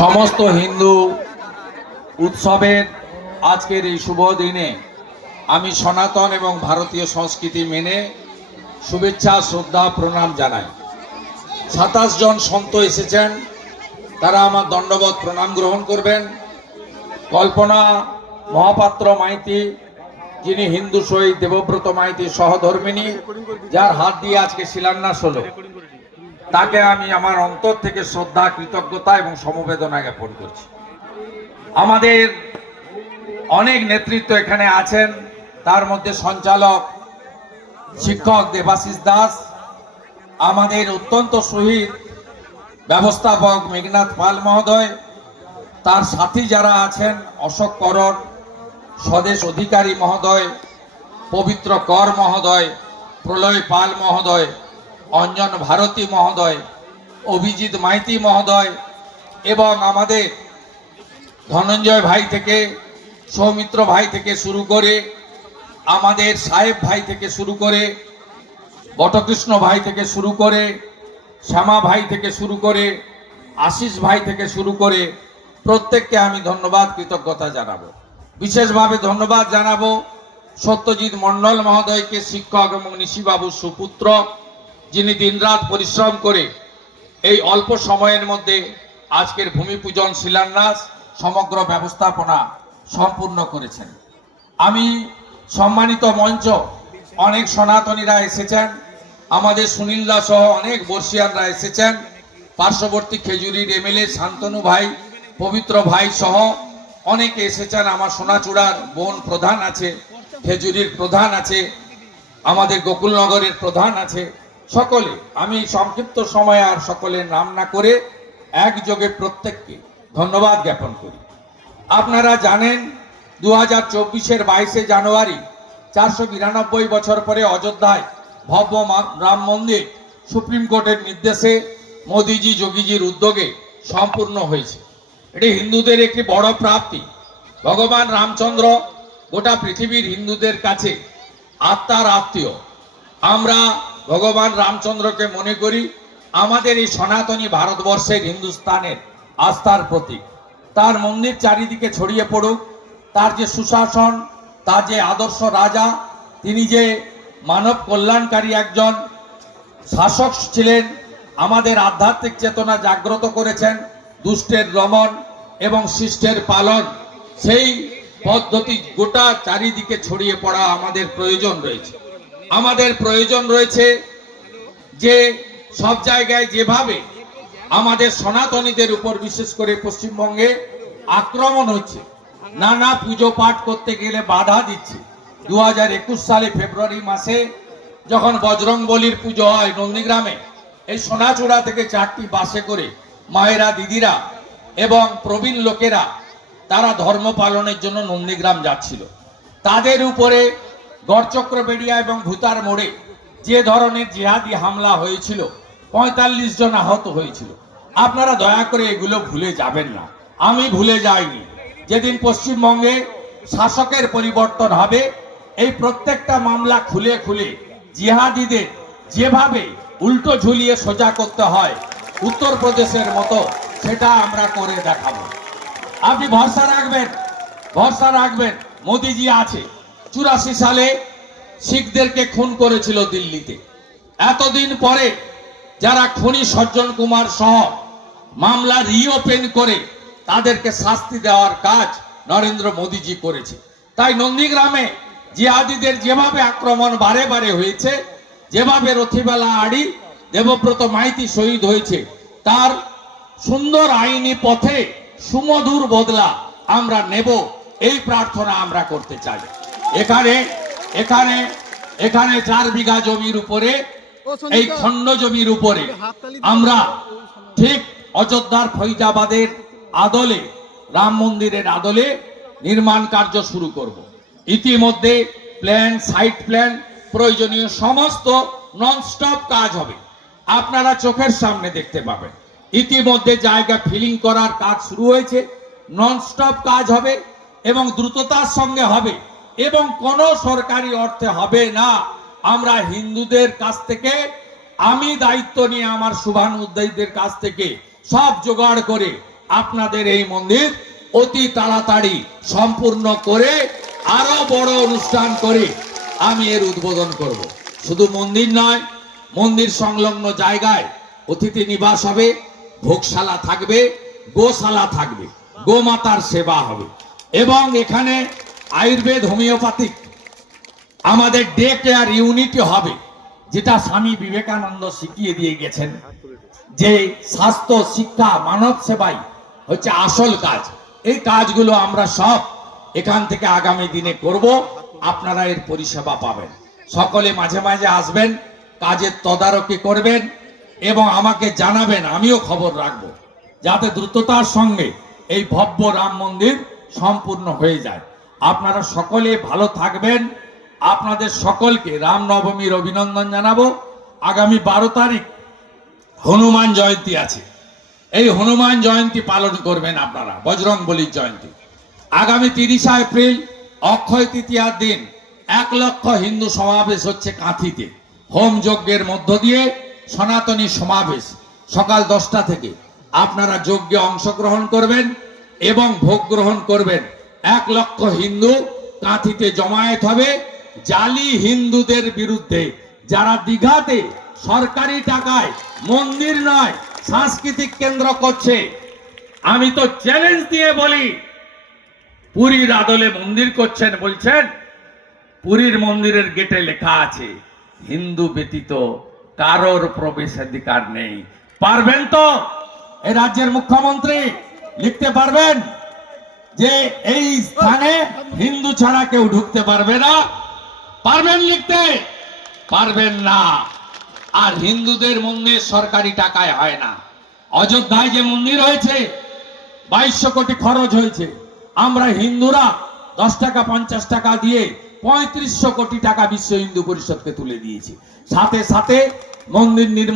সমস্ত হিন্দু উৎসবের আজকের এই শুভ দিনে আমি সনাতন এবং ভারতীয় সংস্কৃতি মেনে শুভেচ্ছা, শ্রদ্ধা, প্রণাম জানাই। সাতাশ জন সন্ত এসেছেন, তারা আমার দণ্ডবোধ প্রণাম গ্রহণ করবেন। কল্পনা মহাপাত্র মাইতি, যিনি হিন্দু শহীদ দেবব্রত মাইতির সহধর্মিনী, যার হাত দিয়ে আজকে শিলান্যাস হলো। তাকে আমি আমার অন্তর থেকে শ্রদ্ধা, কৃতজ্ঞতা এবং সমবেদনা জ্ঞাপন করছি। আমাদের অনেক নেতৃত্ব এখানে আছেন। তার মধ্যে সঞ্চালক শিক্ষক দেবাশিস দাস, আমাদের অত্যন্ত শহীদ ব্যবস্থাপক মেঘনাথ পাল মহোদয়, তার সাথী যারা আছেন অশোক করণ স্বদেশ অধিকারী মহোদয়, পবিত্র কর মহোদয়, প্রলয় পাল মহোদয় অঞ্জন ভারতী মহোদয়, অভিজিৎ মাইতি মহোদয় এবং আমাদের ধনঞ্জয় ভাই থেকে, সৌমিত্র ভাই থেকে শুরু করে, আমাদের সাহেব ভাই থেকে শুরু করে, বটকৃষ্ণ ভাই থেকে শুরু করে, শ্যামা ভাই থেকে শুরু করে, আশিস ভাই থেকে শুরু করে প্রত্যেককে আমি ধন্যবাদ, কৃতজ্ঞতা জানাব। বিশেষভাবে ধন্যবাদ জানাব সত্যজিৎ মণ্ডল মহোদয়কে, শিক্ষক এবং নিশিবাবুর সুপুত্র যিনি দিনরাত পরিশ্রম করে এই অল্প সময়ের মধ্যে আজকের ভূমি পূজন শিলান্যাস, সমগ্র ব্যবস্থাপনা সম্পূর্ণ করেছেন। আমি সম্মানিত মঞ্চ অনেক সনাতনীরা এসেছেন, আমাদের সুনীলদা সহ অনেক বর্ষিয়ানরা এসেছেন, পার্শ্ববর্তী খেজুরির এমএলএ শান্তনু ভাই, পবিত্র ভাই সহ অনেকে এসেছেন, আমার সোনাচূড়ার বোন প্রধান আছে, খেজুরির প্রধান আছে, আমাদের গোকুলনগরের প্রধান আছে সকলে, আমি সংক্ষিপ্ত সময় আর সকলের নাম না করে একযোগে প্রত্যেককে ধন্যবাদ জ্ঞাপন করি। আপনারা জানেন দু হাজার চব্বিশের বাইশে জানুয়ারি চারশো বিরানব্বই বছর পরে অযোধ্যায় ভব্য রাম মন্দির সুপ্রিম কোর্টের নির্দেশে মোদিজি, যোগীজির উদ্যোগে সম্পূর্ণ হয়েছে। এটি হিন্দুদের একটি বড় প্রাপ্তি। ভগবান রামচন্দ্র গোটা পৃথিবীর হিন্দুদের কাছে আত্মার আত্মীয়। আমরা ভগবান রামচন্দ্রকে মনে করি আমাদের এই সনাতনী ভারতবর্ষের হিন্দুস্তানের আস্থার প্রতীক। তার মন্দির চারিদিকে ছড়িয়ে পড়ুক, তার যে সুশাসন, তার যে আদর্শ রাজা, তিনি যে মানব কল্যাণকারী একজন শাসক ছিলেন, আমাদের আধ্যাত্মিক চেতনা জাগ্রত করেছেন, দুষ্টের দমন এবং শিষ্টের পালন, সেই পদ্ধতি গোটা চারিদিকে ছড়িয়ে পড়া আমাদের প্রয়োজন রয়েছে। আমাদের প্রয়োজন রয়েছে যে সব জায়গায় যেভাবে আমাদের সনাতনীদের উপর বিশেষ করে পশ্চিমবঙ্গে আক্রমণ হচ্ছে, নানা পুজো পাঠ করতে গেলে বাধা দিচ্ছে। দু হাজার একুশ সালে ফেব্রুয়ারি মাসে যখন বজরং বলির পুজো হয় নন্দীগ্রামে, এই সোনাচূড়া থেকে চারটি বাসে করে মায়েরা, দিদিরা এবং প্রবীণ লোকেরা তারা ধর্ম পালনের জন্য নন্দীগ্রাম যাচ্ছিল। তাদের উপরে গড়চক্র বেড়িয়া এবং ভূতার মোড়ে যে ধরনের জিহাদি হামলা হয়েছিল, পঁয়তাল্লিশ জন আহত হয়েছিল। আপনারা দয়া করে এগুলো ভুলে যাবেন না। আমি ভুলে যাইনি। যেদিন পশ্চিমবঙ্গে শাসকের পরিবর্তন হবে, এই প্রত্যেকটা মামলা খুলে খুলে জিহাদিদের যেভাবে উল্টো ঝুলিয়ে সোজা করতে হয়, উত্তরপ্রদেশের মতো, সেটা আমরা করে দেখাবো। আপনি ভরসা রাখবেন ভরসা রাখবেন, মোদিজি আছে। চুরাশি সালে শিখদেরকে খুন করেছিল দিল্লিতে। এতদিন পরে যারা খুনি সজ্জন কুমার সহ মামলা রিওপেন করে তাদেরকে শাস্তি দেওয়ার কাজ নরেন্দ্র মোদীজি করেছে। তাই নন্দীগ্রামে জিহাদিদের যেভাবে আক্রমণ বারে বারে হয়েছে, যেভাবে রথিবেলা আড়ি, দেবব্রত মাইতি শহীদ হয়েছে, তার সুন্দর আইনি পথে সুমধুর বদলা আমরা নেব, এই প্রার্থনা আমরা করতে চাই। এখানে এখানে এখানে চার বিঘা জমির উপরে এই খণ্ড জমির উপরে আমরা ঠিক অযোধ্যার ফৈজাবাদের আদলে রাম মন্দিরের আদলে নির্মাণ কার্য শুরু করব। ইতিমধ্যে প্ল্যান সাইট প্ল্যান প্রয়োজনীয় সমস্ত ননস্টপ কাজ হবে। আপনারা চোখের সামনে দেখতে পাবেন। ইতিমধ্যে জায়গা ফিলিং করার কাজ শুরু হয়েছে। ননস্টপ কাজ হবে এবং দ্রুততার সঙ্গে হবে। এবং কোনো সরকারি অর্থে হবে না। আমরা হিন্দুদের কাছ থেকে, আমি দায়িত্ব নিয়ে আমার শুভানুদ্দায়ীদের কাছ থেকে সব জোগাড় করে আপনাদের এই মন্দির অতি তাড়াতাড়ি সম্পূর্ণ করে আরও বড় অনুষ্ঠান করে আমি এর উদ্বোধন করব। শুধু মন্দির নয়, মন্দির সংলগ্ন জায়গায় অতিথি নিবাস হবে, ভোগশালা থাকবে, গোশালা থাকবে, গোমাতার সেবা হবে। এবং এখানে আয়ুর্বেদ হোমিওপ্যাথিক। আমাদের ডে কেয়ার ইউনিটি হবে, যেটা স্বামী বিবেকানন্দ শিখিয়ে দিয়ে গেছেন যে স্বাস্থ্য, শিক্ষা, মানব সেবাই হচ্ছে আসল কাজ। এই কাজগুলো আমরা সব এখান থেকে আগামী দিনে করব, আপনারা এর পরিষেবা পাবেন। সকলে মাঝে মাঝে আসবেন, কাজের তদারকি করবেন এবং আমাকে জানাবেন, আমিও খবর রাখব, যাতে দ্রুততার সঙ্গে এই ভব্য রাম মন্দির সম্পূর্ণ হয়ে যায়। আপনারা সকলে ভালো থাকবেন। আপনাদের সকলকে রামনবমীর অভিনন্দন জানাব। আগামী বারো তারিখ হনুমান জয়ন্তী আছে। এই হনুমান জয়ন্তী পালন করবেন আপনারা বজরং বলির জয়ন্তী। আগামী তিরিশা এপ্রিল অক্ষয় তৃতীয়ার দিন এক লক্ষ হিন্দু সমাবেশ হচ্ছে কাঁথিতে। হোম যজ্ঞের মধ্য দিয়ে সনাতনী সমাবেশ সকাল দশটা থেকে। আপনারা যজ্ঞে অংশগ্রহণ করবেন এবং ভোগ গ্রহণ করবেন। এক লক্ষ হিন্দু কাঁথিতে জমায়েত হবে। জালি হিন্দুদের বিরুদ্ধে। যারা দিঘাতে সরকারি টাকায় মন্দির নয়, সাংস্কৃতিক কেন্দ্র করছে। আমি তো চ্যালেঞ্জ দিয়ে বলি, পুরীর আদলে মন্দির করছেন বলছেন, পুরীর মন্দিরের গেটে লেখা আছে, হিন্দু ব্যতীত কারোর প্রবেশাধিকার নেই। পারবেন তো? এ রাজ্যের মুখ্যমন্ত্রী, লিখতে পারবেন? যে এই স্থানে হিন্দু ছাড়া কেউ ঢুকতে পারবে না। পারবেন লিখতে? পারবেন না। আর হিন্দুদের মন্দির সরকারি টাকায় হয় না। অযোধ্যায় যে মন্দির হয়েছে বাইশশো কোটি খরচ হয়েছে। আমরা হিন্দুরা দশ টাকা, পঞ্চাশ টাকা দিয়ে পঁয়ত্রিশশো কোটি টাকা বিশ্ব হিন্দু পরিষদকে তুলে দিয়েছি। সাথে সাথে মন্দির নির্মাণ